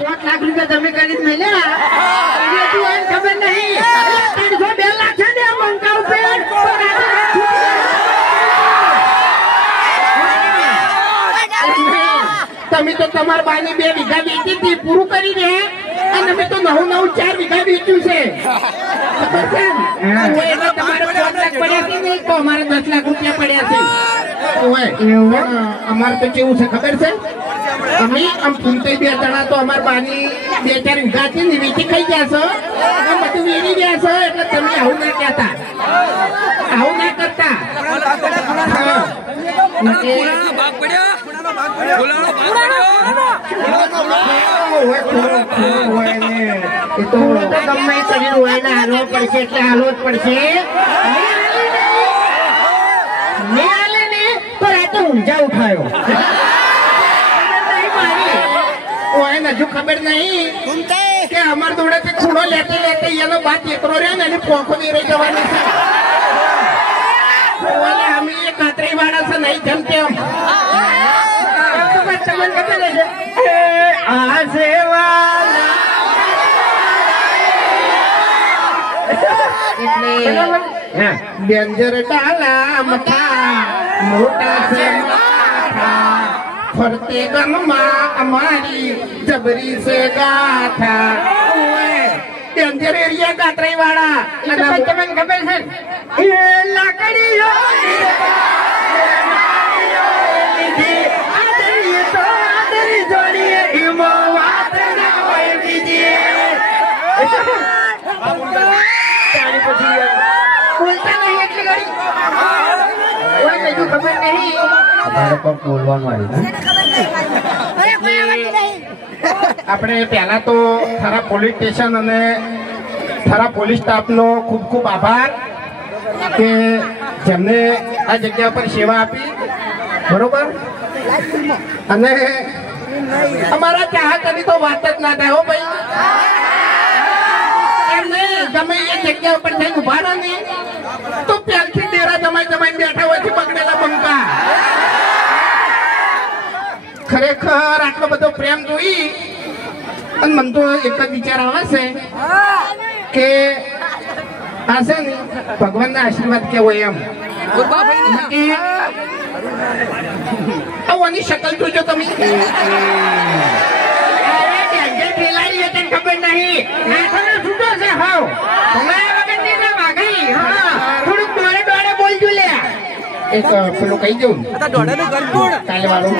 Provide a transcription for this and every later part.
₹5 લાખ તમે કરી મેલ્યા ખબર નહીં 302 લાખ છે ને મંકા ઉપર તમે તો તમાર બાની 2 વીઘા વેચી હતી પૂરું કરી દે અને અમે તો 9 4 વીઘા વેચ્યું છે ખબર છે તમારે 5 લાખ પડ્યા છે નહીં તો અમારે 10 લાખ રૂપિયા પડ્યા છે ઓય અમારે તો કેવું છે ખબર છે અમે આમ ફૂમતે 2 જણા તો અમાર બાની 2-4 વીઘા છે ને વેચી ખાઈ ગયા છો બધું વેરી ગયા છો એટલે તમે આવું ના કહેતા આવું ના કરતા ઊંઝા ઉઠાયો હજુ ખબર નહીં કે અમાર જોડે ખૂણો લેતે લેતે એનો બાદ એકરો રહ્યો ને એની પોખો દે રહી જવાની છે અમે એ કાતરી વાળા છે નહીં જેમ તેમ તમને ખબર છે આ સેવાલા ડેન્જર ડાલા મથા મોટા છે માથા ફરતે ગમમાં અમારી જબરી સે ગાથા ડેન્જર એરિયા કાતરાઈ વાળા તમને ખબર છે એ લાકડીઓ આપણે પહેલા તો થરા પોલીસ સ્ટેશન અને થરા પોલીસ સ્ટાફનો ખૂબ ખૂબ આભાર કે જેમને આ જગ્યા પર સેવા આપી બરોબર અને અમારા ચાહકની તો વાત જ ના થાય હો ભાઈ એમને ગમે એ જગ્યા ઉપર થઈને ઉભા રહે ને તો પહેલથી ડેરા જમાઈ બેઠા હોય છે બગડેલા બંકા ખરેખર આટલો બધો પ્રેમ જોઈ અને મને તો એક જ વિચાર આવે છે કે આ છે ને ભગવાનના આશીર્વાદ કેવો એમ આની શકલ જોજો તમે ખબર નહીં છૂટો છે હાવ થોડુંક ડોળે ડોળે બોલજો લે એક પેલું કહી દઉં કાલે વાળું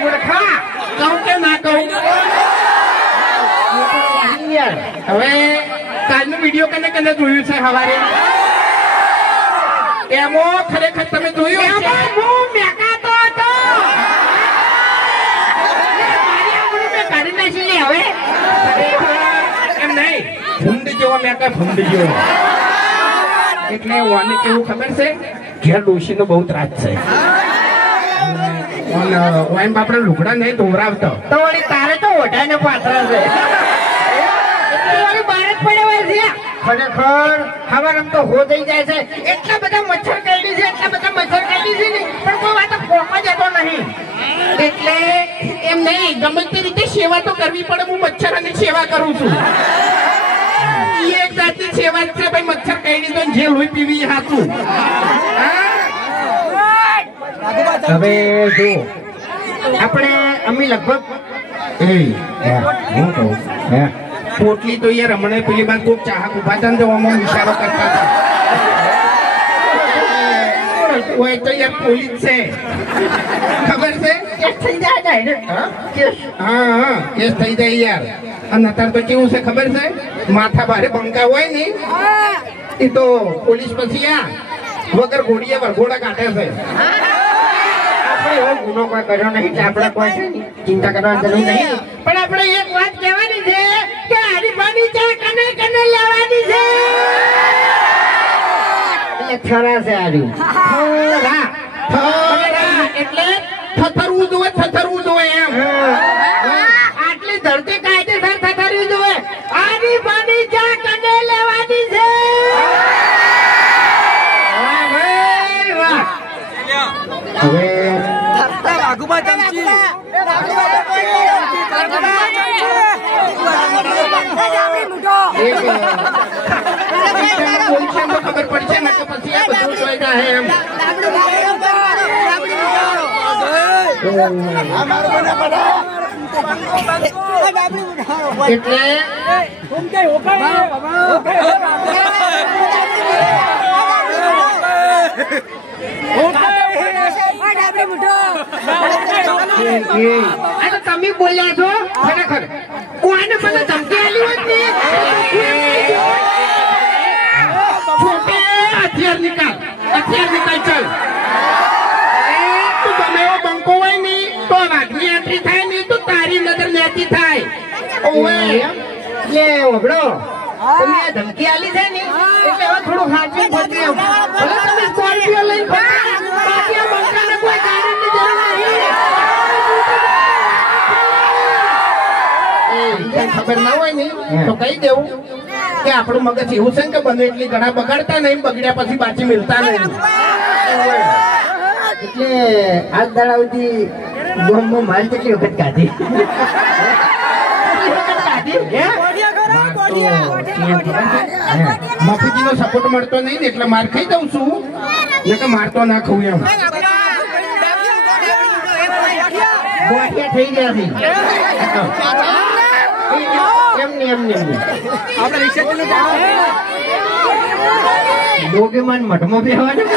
મૂર્ખા કહું કે ના કહું હવે કાલનો વિડીયો કને જોયું છે સવારે એમાં ખરેખર તમે જોયું હું મેકાતો હતો કાઢી નાખી લે હવે એમ નહીં ફૂંડ જેવો મેકા ફૂંડ જેવો એટલે વાને કેવું ખબર છે ઘેર ડોશી નો બહુ ત્રાસ છે આપણે લુગડા નહીં ધોવરાવતો તો વળી તારે તો ઓઢાને પાત્ર છે ખરેખર હવારમ તો હો થઈ જાય છે એટલા બધા મચ્છર કરડી છે ને પણ કોઈ વાત પોકવા જતો નહીં એટલે એમ નહીં ગમે તે રીતે સેવા તો કરવી પડે હું મચ્છરોની સેવા કરું છું એક જાતની સેવા છે ભાઈ મચ્છર કરડી તો જે લોહી પીવી હાથું હવે જો આપણે અમે લગભગ પોટલી તો યાર હમણાં પેલી બાદ કોક ચાહક ઉભા હતા ને તો અમો ઇશારો કરતા હતા ઓય તો યાર પોલીસ છે ખબર છે કેસ થઈ જાય હા કેસ થઈ જાય યાર અને અત્યારે તો કેવું છે ખબર છે માથા ભારે બંકા હોય ને એ તો પોલીસ પછી આ વગર ઘોડીએ વરઘોડા કાઢે છે એવો ગુનો કોઈ કર્યો નહીં આપણે કોઈ ચિંતા કરવાની જરૂર નહીં પણ આપણે એક વાત કહેવાની છે કે હરીફાની ચા કને કને લેવાની છે એટલે થરા છે આરી એટલે થથરવું જોવે એમ આટલી ધરતી કાયદેસર થથરવી જોવે હરીફાની ચા કને લેવાની છે હવે ખબર પડશે ને કે પછી આ બધું જોઈ જાય એમ એટલે તમે બોલ્યા છો ખરેખર કોઈને મને ધમકી આલી હોત ને હથિયાર નિકાલ ચાલ તું ગમે એવો બંકો હોય ને તો વાઘની એન્ટ્રી થાય ને તો તારી નજર લેતી થાય ઓબડો તમે આ ધમકી આલી છે ને એટલે હવે થોડું હાચું પડશે ભલે તમે સ્કોર્પિયો લઈને બાકી આ બંકાને કોઈ કારણની જરૂર નહીં ખબર ના હોય ને તો કહી દેવું કે આપણું મગજ એવું છે કે બને એટલી ઘણા બગાડતા નહીં બગડ્યા પછી પાછી મિલતા નહીં એટલે આજ દાડાવથી ગોમમાં માલ કેટલી વખત કાઢી મફુજીનો સપોર્ટ મળતો નહીં ને એટલે માર ખાઈ દઉં છું ને કે મારતો ના ખાવું એમ ગોઠિયા થઈ ગયા છે ડોગેમાન મઠમાં બેહવાનું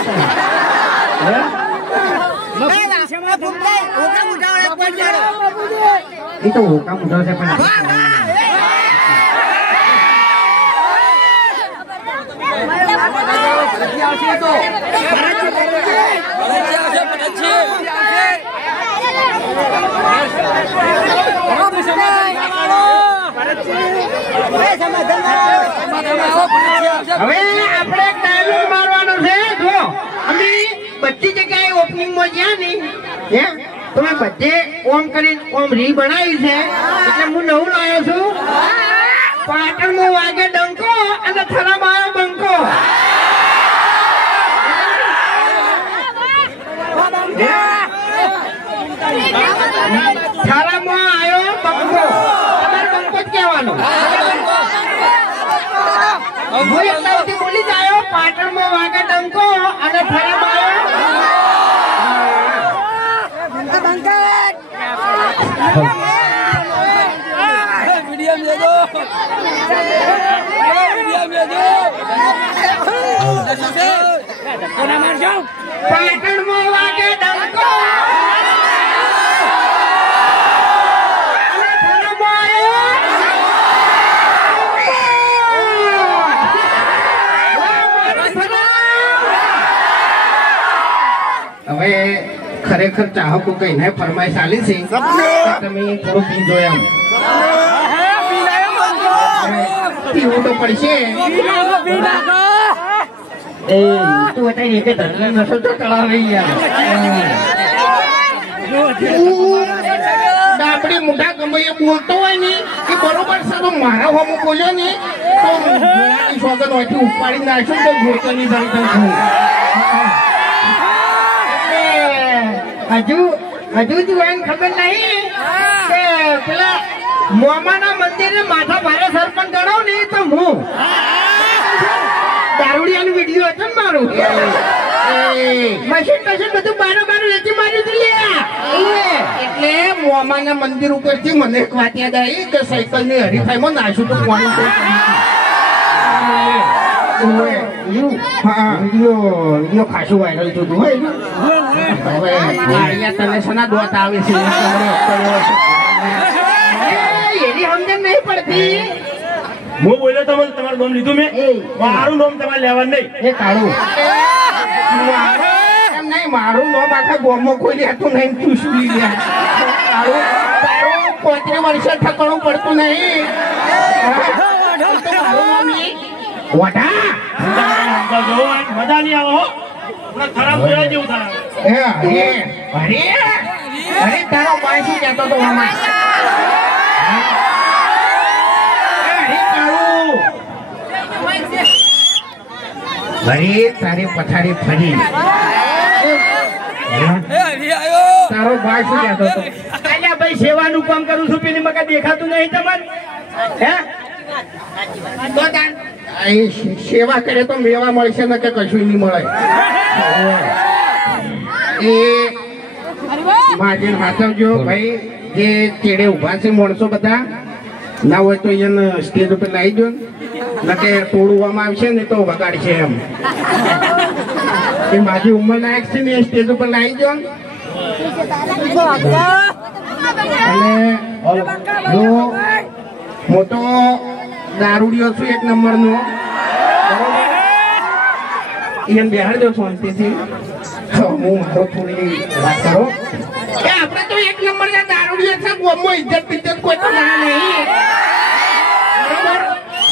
એ તો હોકા મુઠાવ છે પણ હવે આપણે ડાયલોગ મારવાનો છે જો અમે બધી જગ્યાએ ઓપનિંગ માં જ્યાં નહીં હે તમે બધે ઓમ કરીને ઓમ રી બનાવી છે એટલે હું નવું લાવ્યો છું પાટણમાં વાગે ડંકો અને થરામાં આવ્યો બંકો થરામાં આવ્યો બંકો તમારે બંકો જ કહેવાનો હું એટલાથી બોલી જાયો પાટણમાં વાગે ડંકો અને થરામાં પાટણમાં વાગે ડંકો હવે ખરેખર ચાહકો કહીને ફરમાઈશ આલી છે તમે થોડું પીજો એમ પીવું તો પડશે એ તું અત્યારે એક ધરલા નસો તો ચડાવે યાર આપડી મોટા ગમે એ બોલતો હોય ને કે બરોબર છે તો મારા હોમ બોલ્યો ને તો ઘોડાની સોગન હોયથી ઉપાડી નાખશું તો ઘોડકની ધરતી હજુ તું એને ખબર નહીં કે પેલા મોમાના મંદિરે માથા ભારે સરપંચ ગણો ને તો હું દારૂડિયાનો વિડીયો હતો ને મારું મશીન બધું બારો વેચી માર્યું હતું એટલે મોમાના મંદિર ઉપરથી મને એક વાત યાદ આવી કે સાયકલ ની હરીફાઈમાં નાશું તો કોણ વિડીયો ખાસું વાયરલ થતું હોય હવે તને શના દોત આવે છે એની સમજણ નહીં પડતી હું બોલ્યો તમને તમારું નામ લીધું મેં મારું નામ તમારે લેવાનું નહીં એ કાળું એમ નહીં મારું નામ આખા ગામમાં કોઈ લેતું નહીં તું શું તારું 35 વર્ષે ઠકણું પડતું નહીં મજા નહીં આવો ખરાબ બોલા જેવું થાય અરે તારો ભાઈ શું કહેતો હતો અરે તારી પથારી ફરી તારો ભાઈ શું કહેતો હતો? અલ્યા ભાઈ સેવાનું કામ કરું છું પેલી મકા દેખાતું નહીં તમને હે તો તાન એ સેવા કરે તો મેવા મળશે ને કે કશું નહીં મળે. એ માજી હાથવજો ભાઈ. જે ચેડે ઉભા છે માણસો બધા ના હોય તો એને સ્ટેજ ઉપર લાવી દો ને કે તોડવામાં આવશે ને તો વગાડશે એમ. એ મારી ઉંમર લાયક છે ને એ સ્ટેજ ઉપર લાવી દો. અને જો મોટો દારૂડિયો છું 1 નંબરનો, એને બેહાડ દો શાંતિથી. હું મારો થોડી વાત કરો કે આપણે તો 1 નંબરના દારૂડિયા છે. ગોમમાં ઇજ્જત બિજ્જત કોઈ તો ના નહીં. બરોબર?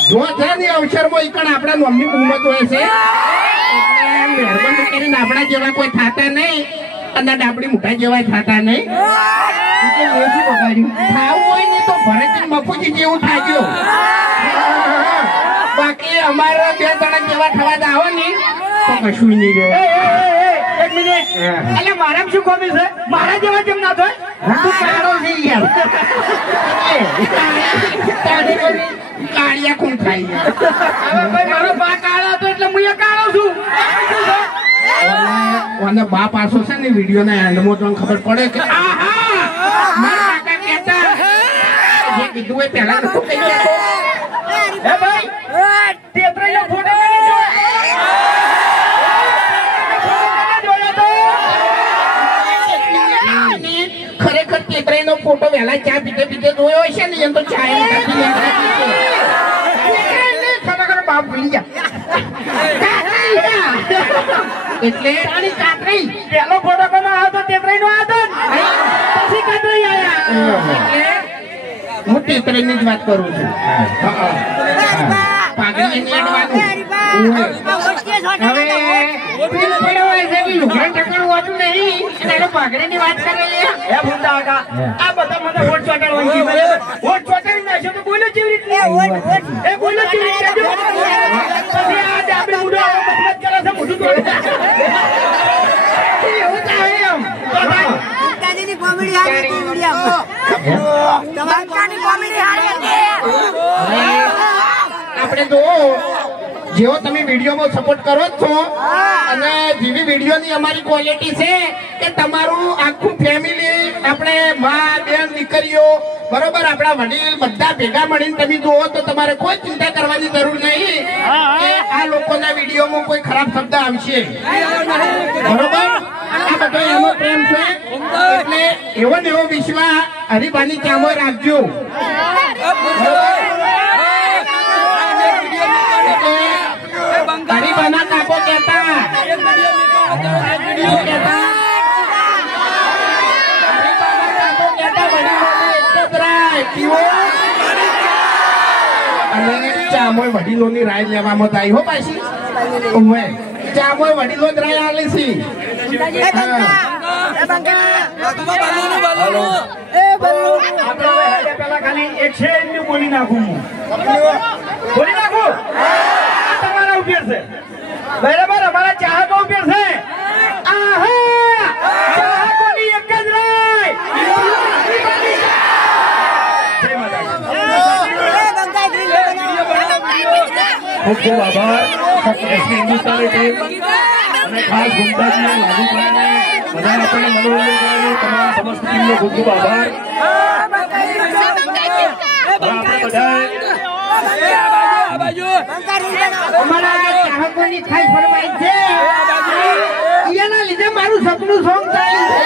જો છે ને અવસરમાં ઈકણ આપણા મમ્મી ઉંમત હોય છે એટલે મહેરબાની કરીને આપણા જેવા કોઈ થતા નહીં અને ડાબડી મોટા જેવા થતા નહીં. ખાવું હોય ને તો ભરતજી મફુજી જેવું થાજો. બાકી અમારા 2 જણા જેવા થવા દાવો ને તો કશું નહીં રહે. એક મિનિટ અલ્યા મારામાં શું કોમી છે? મારા જેવા કેમ ના થાય? તું કાળો છે યાર. કાળિયા કોણ ખાઈ ભાઈ મારો બા કાળો હતો એટલે હું એ કાળો છું. અને બા પાછો છે ને વિડીયો ના એન્ડમાં તમને ખબર પડે કે મારા કાકા કહેતા જે કીધું એ પહેલા નતો કહી દેતો. હે ભાઈ તેત્રીનો ફોટો ખરેખર તેત્રીનો ફોટો વહેલા ચા પીતે પીતે જોયો હશે ને એમ તો ચા ખરેખર બાપ ભૂલી ગયા. એટલે પેલો ફોટો કોનો આવ્યો તો તેત્રીનો આવ્યો પછી કાતરી આયા. હું તેત્રીની જ વાત કરું છું. પાઘડી એને અડવાનું. હવે લુગડા ઠકાણું હોતું નહીં એટલે પાઘડીની વાત કરે. હે ભૂંડા કાકા આ બધા મને વોટ ચોટાડવાની કીધું. વોટ ચોટાડી નાખ્યો તો બોલો કેવી રીતે? એ બોલો કેવી રીતે? પછી આ આપણે મુડો મતલબ કરે છે મોઢું તોડી એવું થાય એમ. કાકાની કોમેડી હારી હતી વિડિયો. તમારી કોમેડી હારી હતી. આપણે તો જેવો તમે વિડીયોમાં સપોર્ટ કરો છો અને જેવી વિડીયોની અમારી ક્વોલિટી છે કે તમારું આખું ફેમિલી આપણે માં બેન દીકરીઓ બરોબર આપણા વડીલ બધા ભેગા મળીને તમે જુઓ તો તમારે કોઈ ચિંતા કરવાની જરૂર નહીં કે આ લોકોના વિડીયોમાં કોઈ ખરાબ શબ્દ આવશે. બરોબર? આ બધો એનો પ્રેમ છે એટલે એવો ને એવો વિશ્વાસ હરિભાની ચામો રાખજો. હરિભાના કાકો કહેતા અને ચામોય વડીલોની રાય લેવામાં થાય હો પાછી. ચામોય વડીલો જ રાય આલે છે. પેલા ખાલી 101 બોલી નાખું હું. બોલી નાખું તમારા ઉપર છે બરાબર. અમારા ચાહકો ઉપર છે. આહા ચાહકોની એક જ રાય. ખૂબ ખૂબ આભાર હિન્દુસ્તાની ટીમ અને ખાસ ગુમતાજીને લાગુ પાડીને બધા આપણને મનોરંજન કરાવ્યું. તમારા સમસ્ત ટીમનો ખૂબ ખૂબ આભાર. આપણે બધાએ અમારા ચાહકોની ખાસ ફરમાઈશ છે. એના લીધે મારું સપનું સોંગ ચાલ્યું છે.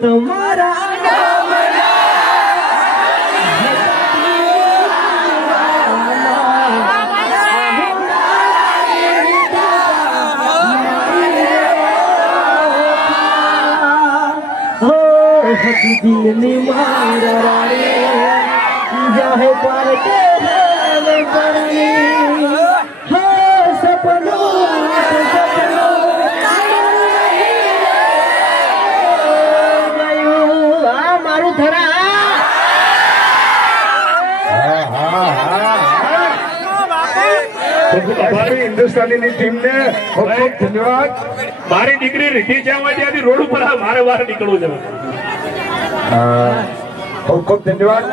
તમારા દિલની મારા જાહે પર કે કરણી હે સપનો આ મારું થરા ખૂબ આભારી હિન્દુસ્તાનીની ટીમને ખૂબ ખૂબ ધન્યવાદ. મારી દીકરી રીતિ છે ત્યાંથી રોડ ઉપર મારે વાર નીકળવું છે. ખૂબ ખૂબ ધન્યવાદ.